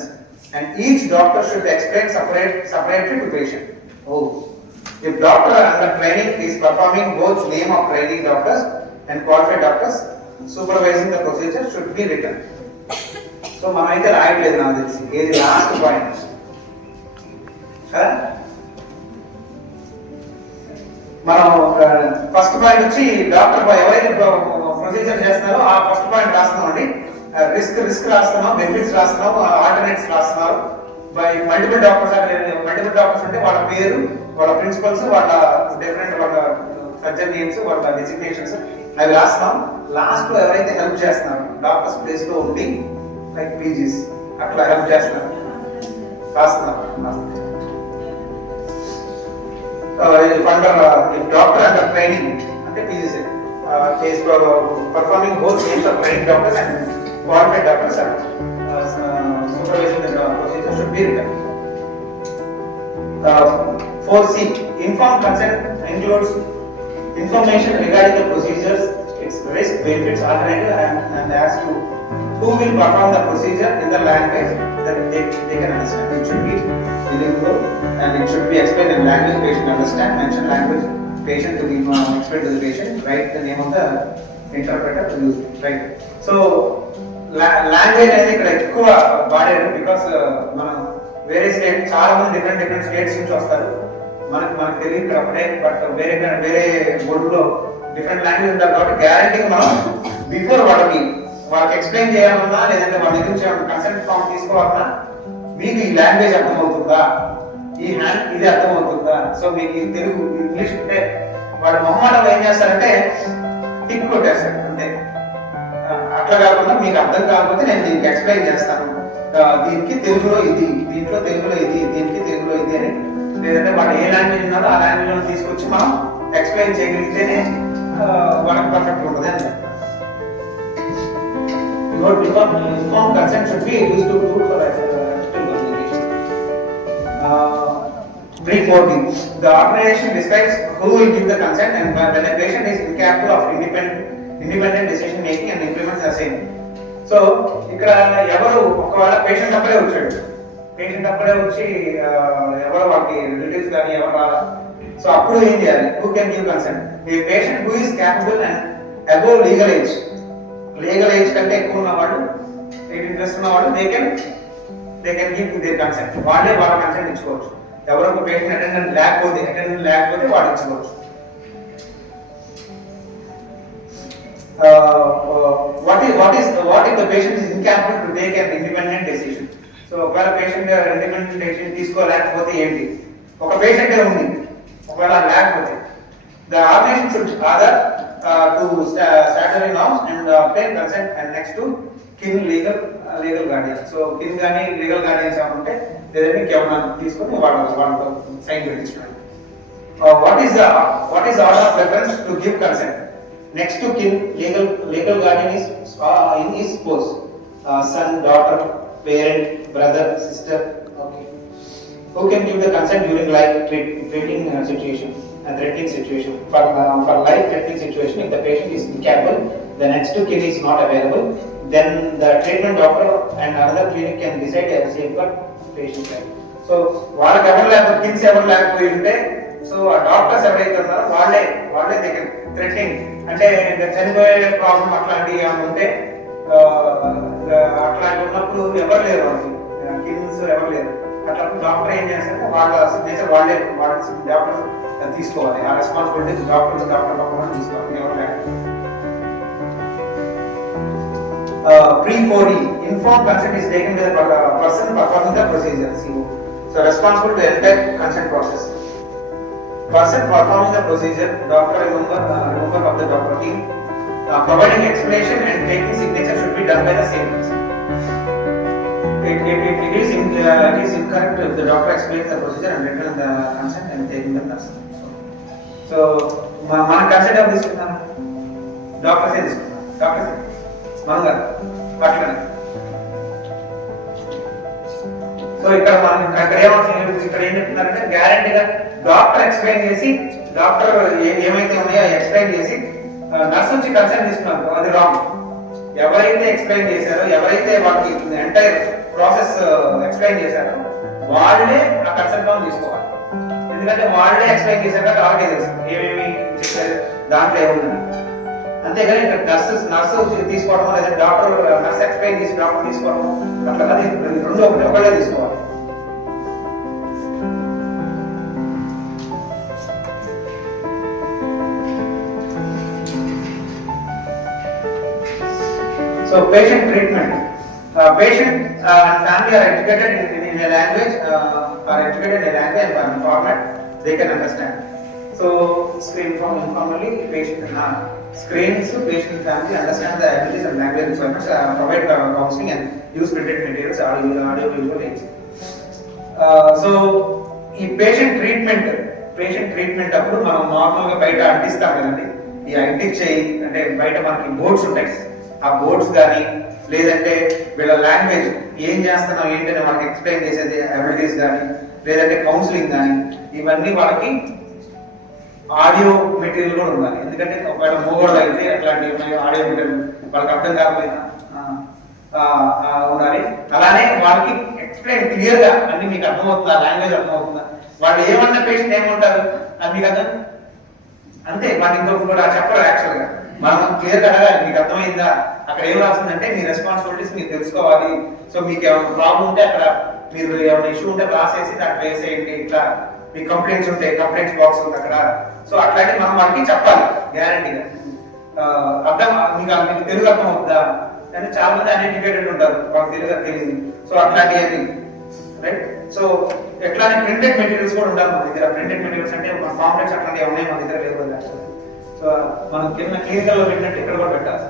and each doctor should explain separately to patient. Oh, if doctor under training is performing both name of training doctors and qualified doctors, supervising the procedure should be written. So మనమైతే రాయట్లేదు నాకు తెలిసి ఏది last point కదా. మనం first point వచ్చి doctor ఎవరైతే procedure చేస్తున్నారో ఆ ఫస్ట్ పాయింట్ రాస్తున్నాం అండి. రిస్క్ రాస్తున్నాం, బెనిఫిట్స్ రాస్తున్నాం, ఆల్టర్నేట్స్ రాస్తున్నారు. బై మల్టిపుల్ డాక్టర్స్ అంటే వాళ్ళ పేరు, వాళ్ళ ప్రిన్సిపల్స్, వాళ్ళ డిఫరెంట్ వాళ్ళ సర్జన్ నేమ్స్, వాళ్ళ డెసిగ్నేషన్స్ అవి రాస్తున్నాం. లాస్ట్ లో ఎవరైతే హెల్ప్ చేస్తున్నారు డాక్టర్స్ ప్లేస్ లో ఉండి లైక్ పీజీస్ అట్లా హెల్ప్ చేస్తున్నారు రాస్తున్నారు. డాక్టర్ అండర్ ట్రైనింగ్ అంటే PGC performing both names of trained doctors and qualified doctors are supervising the procedure should be written. 4C, informed consent includes information regarding the procedures, its risk, benefits, alternative, and as to who will perform the procedure in the language that they can understand. It should be bilingual and it should be explained in language patient understand. Mention language patient to be explained to the patient. Write the name of the interpreter to use it. Right. So language అనేది ఇక్కడ ఎక్కువ వాడారు because మనం వేరే state చాలా మంది different states నుంచి వస్తారు. మనకు తెలియదు అప్పుడే బట్ వేరే బోర్డులో డిఫరెంట్ లాంగ్వేజ్ ఉంటారు కాబట్టి గ్యారంటీగా మనం బిఫోర్ వాళ్ళకి ఎక్స్ప్లెయిన్ చేయాలన్నా లేదంటే వాళ్ళ దగ్గర నుంచి కన్సెంట్ ఫామ్ తీసుకోవాలన్నా మీకు ఈ లాంగ్వేజ్ అర్థమవుతుందా, ఈ హ్యాండ్ ఇది అర్థమవుతుందా, సో మీకు తెలుగు ఇంగ్లీష్ ఉంటే వాడు మొహమాటం ఏం చేస్తారంటే టిక్ కొట్టేస్తాడు అంతే. అట్లా కాకుండా మీకు అర్థం కాకపోతే నేను దీనికి ఎక్స్ప్లెయిన్ చేస్తాను, దీనికి తెలుగులో ఇది, దీంట్లో తెలుగులో ఇది, దీనికి తెలుగులో ఇది అని, లేదంటే వాడు ఏ లాంగ్వేజ్ ఉన్నారో ఆ లాంగ్వేజ్ తీసుకొచ్చి మనం ఎక్స్ప్లెయిన్ చేయగలిగితేనే వాళ్ళకి పర్ఫెక్ట్ ఉంటుంది అని చెప్తాను. Note because informed consent should be used to tool for effective communication. 340. The organization describes who will give the consent and when a patient is incapable of independent decision making and implements the same. So ఇక్కడ ఎవరు ఒకవేళ patient అప్పుడే వచ్చి ఎవరు వాళ్ళకి relatives కానీ ఎవరు రాలా, సో అప్పుడు ఏం చేయాలి? Who can give consent? A patient who is capable and above legal age కంటే ఎక్కువ ఉన్నవాళ్ళు, ఇంట్రెస్ట్ ఉన్నవాళ్ళు they can give there consent. వాళ్ళే వాళ్ళ కన్సెంట్ ఇచ్చుకోవచ్చు. ఎవరొక పేషెంట్ అటెండెంట్ లేకపోతే వాళ్ళు ఇచ్చుకోవచ్చు. What if the patient is incapable to take an independent decision? So ఒకవేళ పేషెంట్ ఇండిపెండెంట్ డెసిషన్ తీసుకోలేకపోతే ఏంటి? ఒక పేషెంటే ఉంది, ఒకవేళ లేకపోతే the organization should order to statutory norms and obtain consent and next to kin legal guardian. So kin గాని legal guardians ఉంటే లేదంటే కేవలం తీసుకొని వాళ్ళతో sign పెట్టించడం. What is the order of preference to give consent? Next to kin, legal guardian is in his spouse, son, daughter, parent, brother, sister. Okay. Who can give the consent during life threatening situation? Threatening situation. For life threatening situation, if the patient is incapable, the next to kin is not available, then the treatment doctor and another clinic can decide as safeguard patient life. So వాళ్ళకి ఎవరు లేకపోతే kins ఎవరు లేకపోయి ఉంటే, so ఆ doctors ఎవరైతే ఉన్నారో వాళ్ళే దగ్గర థ్రెటనింగ్ అంటే చనిపోయే ప్రాబ్లం అట్లాంటివి ఉంటే అట్లాంటి ఉన్నప్పుడు ఎవరు లేరు, వాళ్ళకి కిన్స్ ఎవరు లేరు. అట్లా డాక్టర్ ఏం చేస్తారంటే వాళ్ళ సిగ్నేచర్ వాళ్ళ డాక్టర్ తీసుకోవాలి. ఆ రెస్పాన్సిబిలిటీ డాక్టర్ పక్కన తీసుకోవాలి ఎవరు లేకపోతే. Pre-4D, informed consent is taken by the person performing the procedure. So responsible to entire consent process. Person performing the procedure, doctor, a member of the doctor team, providing explanation and taking signature should be done by the same person. It is incorrect if the doctor explains the procedure and written the consent and taking the consent. So మన consult ఎవరు తీసుకుంటాం? డాక్టర్సే తీసుకుంటాం. Doctors మనం కాదు అట్లనే. So ఇక్కడ మనం ఇక్కడ ఏమవుతుంది, ఇక్కడ ఏం చెప్తున్నారంటే గ్యారంటీగా డాక్టర్ ఎక్స్ప్లెయిన్ చేసి, డాక్టర్ ఏమైతే ఉన్నాయో ఎక్స్ప్లెయిన్ చేసి నర్స్ నుంచి కన్సల్ట్ తీసుకున్నారు, అది రాంగ్. ఎవరైతే ఎక్స్ప్లెయిన్ చేశారో, ఎవరైతే వాళ్ళకి ఎంటైర్ ప్రాసెస్ ఎక్స్ప్లెయిన్ చేశారో వాళ్ళే ఆ కన్సల్ట్ తీసుకోవాలి. ఎందుకంటే వాళ్ళే ఎక్స్ప్లెయిన్ చేశారు కాబట్టి వాళ్ళకే తెలుసు ఏమేమి చెప్పారు, దాంట్లో ఏముందని. అంతేగాని ఇక్కడ నర్సు తీసుకోవడం లేదా డాక్టర్ నర్స్ ఎక్స్ప్లెయిన్ చేసి డాక్టర్ తీసుకోవడం అట్లా కాదు. రెండు ఒకళ్ళే తీసుకోవాలి. So patient treatment. Patient and family are educated in a language, are educated in a language and format they can understand. So screen from informally patient screens patient family understand the abilities and language requirements, provide counseling and use printed materials, audio visual aids. So ఈ patient treatment అప్పుడు మనం normal గా బయట అంటిస్తాం కదండి. ఈ అంటించేయి అంటే బయట మనకి బోర్డ్స్ ఉంటాయి. ఆ బోర్డ్స్ కానీ లేదంటే వీళ్ళ లాంగ్వేజ్ ఏం చేస్తున్నాం ఏంటంటే మనకి ఎక్స్ప్లెయిన్ చేసేది అబిలిటీస్ కానీ లేదంటే కౌన్సిలింగ్ కానీ ఇవన్నీ వాళ్ళకి ఆడియో మెటీరియల్ కూడా ఉండాలి. ఎందుకంటే ఒకవేళ మూగోళ్ళు అయితే అట్లాంటి ఆడియో మెటీరియల్ వాళ్ళకి అర్థం కాకపోయినా ఉండాలి. అలానే వాళ్ళకి ఎక్స్ప్లెయిన్ క్లియర్ గా అన్ని మీకు అర్థమవుతుందా, లాంగ్వేజ్ అర్థమవుతుందా, వాళ్ళు ఏమన్నా పేషెంట్ ఏమంటారు అది మీకు అర్థం అంతే. మనకి ఇంకొకటి కూడా చెప్పరు యాక్చువల్ గా. మనం క్లియర్ గా అడగాలి, మీకు అర్థమైందా, అక్కడ ఏం రాస్తుందంటే మీ రెస్పాన్సిబిలిటీస్ మీరు తెలుసుకోవాలి. సో మీకు ఏమైనా ప్రాబ్లం ఉంటే అక్కడ మీరు ఏమైనా ఇష్యూ ఉంటే రాసేసి దాంట్లో వేసేయండి. ఇట్లా మీ కంప్లైంట్స్ ఉంటే కంప్లైంట్స్ బాక్స్ ఉంది అక్కడ. సో అట్లాంటి మనం వాళ్ళకి చెప్పాలి గ్యారంటీగా. అర్థం మీకు తెలుగు అర్థం అవుతుందా అంటే చాలా మంది అన్ఎడ్యుకేటెడ్ ఉంటారు, వాళ్ళకి తెలుగు తెలియదు. సో అట్లాంటివన్నీ రైట్. సో ఎట్లానే ప్రింటెడ్ మెటీరియల్స్ కూడా ఉండాలి మన దగ్గర. ప్రింటెడ్ మెటీరియల్స్ అంటే మన కాంప్లెక్స్ అట్లాంటివి ఉన్నాయి మన దగ్గర లేవు కదా. సో మనం కింద క్లినికల్ లో పెట్టినట్టు ఇక్కడ కూడా పెట్టాలి.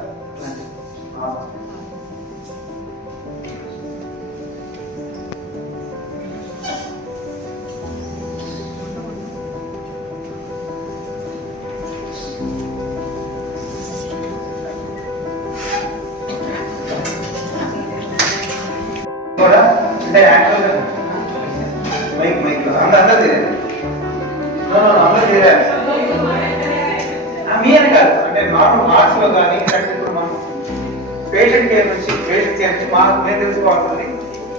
కూడా అంటే యాక్చువల్గా మైక్ అందరూ తీరాలి, అందరూ తీరాలి. మీ అని కాదు అంటే నార్మల్ ఆర్ట్స్ లో కానీ ఇప్పుడు మనం పేషెంట్ కేర్ నుంచి మేము తెలుసుకోవాల్సింది.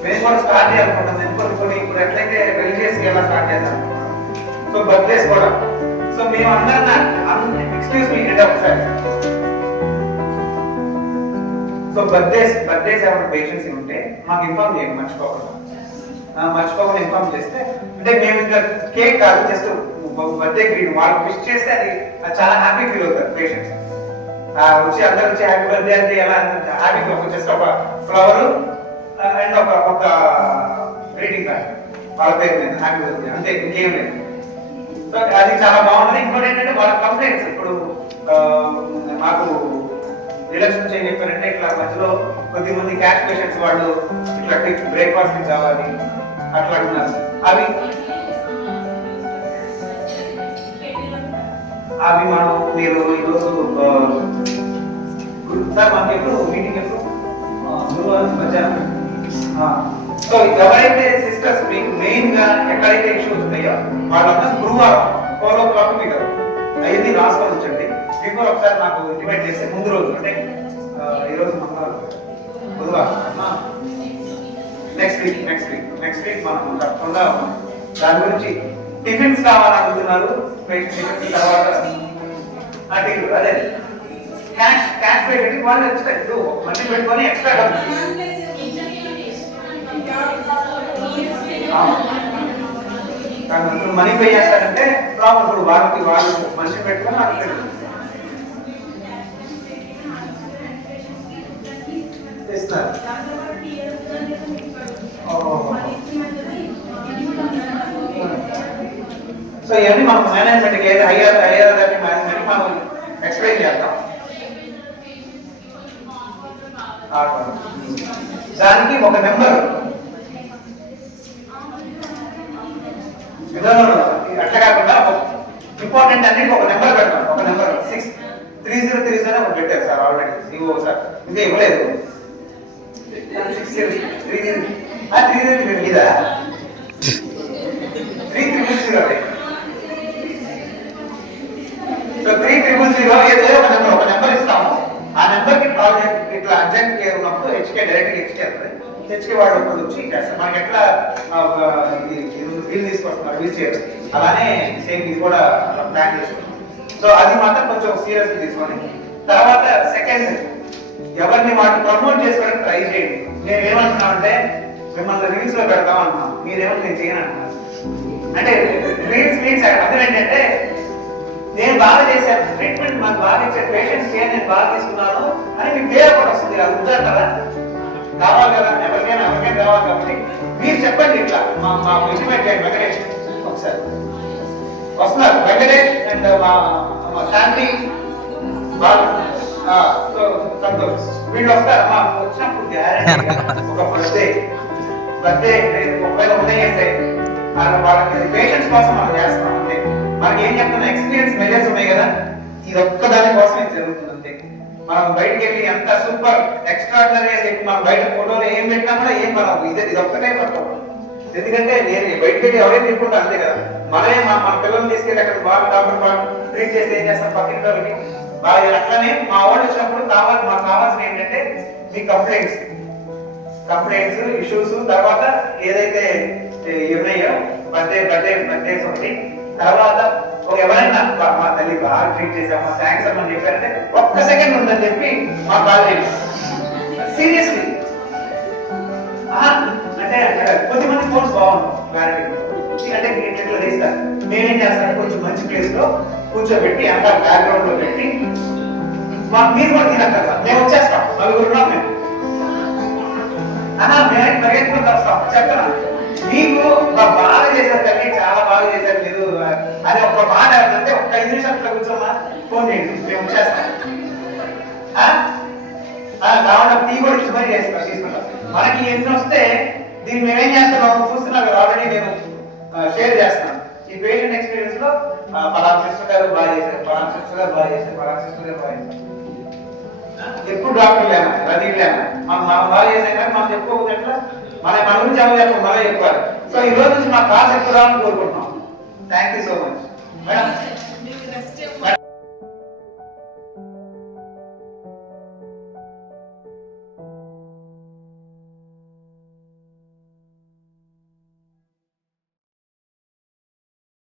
మేము కూడా స్టార్ట్ చేయాలనుకుంటాం కొన్ని ఇప్పుడు ఎట్లయితే రిలీజియస్ ఎలా స్టార్ట్ చేస్తాం. సో బర్త్డేస్ కూడా. సో మేము అందరం ఎక్స్క్యూజ్ మీ అంటే ఒకసారి సో బర్త్డేస్ ఏమైనా పేషెంట్స్ ఉంటే మాకు ఇన్ఫార్మ్ చేయండి మర్చిపోకుండా ఇన్ఫార్మ్ చేస్తే అంటే మేము ఇంకా కేక్ కాదు జస్ట్ బర్త్డే గ్రీన్ వాళ్ళకి విష్ చేస్తే అది చాలా హ్యాపీ ఫీల్ అవుతారు పేషెంట్స్. వచ్చి అందరూ వచ్చి హ్యాపీ బర్త్డే అంటే ఎలా హ్యాపీ జస్ట్ ఒక ఫ్లవర్ అండ్ ఒక గ్రీటింగ్ కార్డ్ వాళ్ళ పేరు మీద హ్యాపీ బర్త్డే అంతే, ఇంకేం లేదు. సో అది చాలా బాగుంటుంది. ఇంకోటి ఏంటంటే వాళ్ళ కంప్లైంట్స్ ఇప్పుడు మాకు రిలేషన్స్ ఏం చెప్పారంటే ఇట్లా మధ్యలో కొద్దిమంది క్యాష్ పేషెంట్స్ వాళ్ళు ఇట్లా బ్రేక్ఫాస్ట్ కావాలి అట్లా అంటున్నారు. అవి మనం మీరు ఈరోజు సార్ మనకి ఎప్పుడు మీటింగ్ ఎప్పుడు గురువారం మధ్యాహ్నం. సో ఎవరైతే సిస్టర్స్ మీకు మెయిన్ గా ఎక్కడైతే ఇష్యూస్ ఉన్నాయో వాళ్ళంతా గురువారం 4 o'clock మీకు అవన్నీ రాసుకొని ఉంచండి. బిఫోర్ ఒకసారి నాకు ఇంటిమేట్ చేస్తే ముందు రోజు అంటే ఈరోజు బుధవారం నెక్స్ట్ వీక్ మనం తప్పకుండా దాని గురించి టిఫిన్స్ కావాలనుకుంటున్నారు పేషెంట్. తర్వాత అదే క్యాష్ పేషెంట్ వాళ్ళు ఎక్స్ట్రా మనీ పెట్టుకొని ఎక్స్ట్రా మనీ పే చేస్తారంటే ప్రాబ్లం. ఇప్పుడు వాళ్ళు మనిషి పెట్టుకొని వాళ్ళు ఇస్తారు. సో ఇవన్నీ మనం మేనేజ్మెంట్కి ఏది హైయర్ మేనేజ్మెంట్ మనం ఎక్స్ప్లెయిన్ చేద్దాం. దానికి ఒక నెంబర్ అట్లా కాకుండా ఇంపార్టెంట్ ఇంపార్టెంట్ అన్నిటికీ ఒక నెంబర్ పెడతాం, ఒక నెంబర్ 6030 అని ఒకటి పెట్టారు సార్ ఆల్రెడీ సిఓ సార్, ఇంకా ఇవ్వలేదు 30 ఇదా 3000 సో 3000 ఏదో ఒక నెంబర్ ఇస్తాము, ఆ నెంబర్ కి ప్రాజెక్ట్ ఇట్లా అర్జెంట్ కేర్ ఉన్నప్పుడు హెచ్కే డైరెక్ట్ హెచ్కే వస్తుంది, హెచ్కే వాడు ఒకటి వచ్చి చేస్తారు. మనకి ఎట్లా వీల్ తీసుకొస్తున్నారు వీల్ చేయరు, అలానే సేమ్ ఇది కూడా ప్లాన్ చేసుకుంటాం. సో అది మాత్రం కొంచెం సీరియస్ తీసుకొని తర్వాత సెకండ్ ఎవరిని వాటిని ప్రమోట్ చేసుకోవడానికి ట్రై చేయండి. నేను ఏమంటున్నా అంటే మిమ్మల్ని రీల్స్ లో పెడతాం అంటున్నాను, మీరేమో నేను చేయను అంటున్నాను. అంటే రీల్స్ మీన్స్ అర్థం ఏంటంటే నేను బాగా చేశాను, ట్రీట్మెంట్ మాకు బాగా ఇచ్చాను, పేషెంట్స్ కేర్ నేను బాగా తీసుకున్నాను అని మీకు పేరు కూడా వస్తుంది, అది ఉందా కదా, కావాలి కదా, ఎవరికైనా కావాలి. కాబట్టి మీరు చెప్పండి ఇట్లా మా ఇంటిమేట్ చేయండి. వెంకటేష్ ఒకసారి వస్తున్నారు, వెంకటేష్ అండ్ మా శాంతి సంతోష్ వీళ్ళు వస్తారు. మా వచ్చినప్పుడు గ్యారెంటీ ఒక బర్త్డే ఒకవేళ ఉన్నాయంటే వాళ్ళకి పేషెంట్స్ కోసం మనం చేస్తాం అంతే. మనకి ఏం చెప్తున్నా ఎక్స్పీరియన్స్ మెజర్స్ ఉన్నాయి కదా, ఇది ఒక్కదాని కోసం ఇది జరుగుతుంది అంతే. మనం బయటకి వెళ్ళి ఎంత సూపర్ ఎక్స్ట్రాడినరీ అని చెప్పి మనం బయట ఫోటోలు ఏం పెట్టినా కూడా ఏం మనం ఇది ఒక్కటే పడతాం. ఎందుకంటే నేను బయటకి వెళ్ళి ఎవరైతే తీసుకుంటా అంతే కదా, మనమే మన పిల్లల్ని తీసుకెళ్ళి అక్కడ బాగా డాక్టర్ బాగా ట్రీట్ చేస్తే ఏం చేస్తాం పక్కన వాళ్ళకి బాగా. అట్లనే మా వాళ్ళు వచ్చినప్పుడు మాకు కావాల్సిన ఏంటంటే మీ కంప్లైంట్స్ ఇష్యూస్, తర్వాత ఏదైతే ఉన్నాయో బర్త్డేస్ ఒకటి, తర్వాత ఎవరైనా మా తల్లి బాగా ట్రీట్ చేసామా థ్యాంక్స్ అమ్మని చెప్పారంటే ఒక్క సెకండ్ ఉందని చెప్పి మా కాల్ సీరియస్లీ. అంటే కొద్దిమంది ఫోన్స్ బాగుంటాం అంటే ఇట్లా తీస్తారు, మేమేం చేస్తాం కొంచెం మంచి ప్లేస్ లో కూర్చోబెట్టి అంతా బ్యాక్గ్రౌండ్ లో పెట్టి మీరు కూడా తినక్కర్లా, మేము వచ్చేస్తాం, నలుగురున్నాం మేము మేము పరిగెత్తుకుంటూ వస్తాం. చెప్తున్నా మీకు బాగా చేశారు తల్లి, చాలా బాగా చేశారు మీరు అది ఒక్క మాట అంటే ఒక్క 5 నిమిషాలు కూర్చోమా ఫోన్ చేయండి, మేము వచ్చేస్తాం. కావడం టీ కూడా ఇచ్చి మరీ తీసుకుంటాం. మనకి ఎన్ని వస్తే దీన్ని మేమేం చేస్తున్నాం చూస్తున్నాం కదా, ఆల్రెడీ నేను షేర్ చేస్తాను. ఈ పేషెంట్ ఎక్స్పీరియన్స్ లో పలానా సిస్టర్ గారు బాగా చేశారు, పలానా సిస్టర్ గారు బాగా చేశారు, పలానా సిస్టర్ గారు బాగా చేశారు. ఎప్పుడు డాక్టర్ లేమా రద్దీ లేమా మనం బాగా చేసాం కానీ మనం చెప్పుకోకపోతే ఎట్లా, మన గురించి ఎవరు చెప్పాలి, మనమే చెప్పాలి. సో ఈ రోజు నుంచి మా క్లాస్ ఎక్కువ రావాలని కోరుకుంటున్నాం. Thank you so much madam.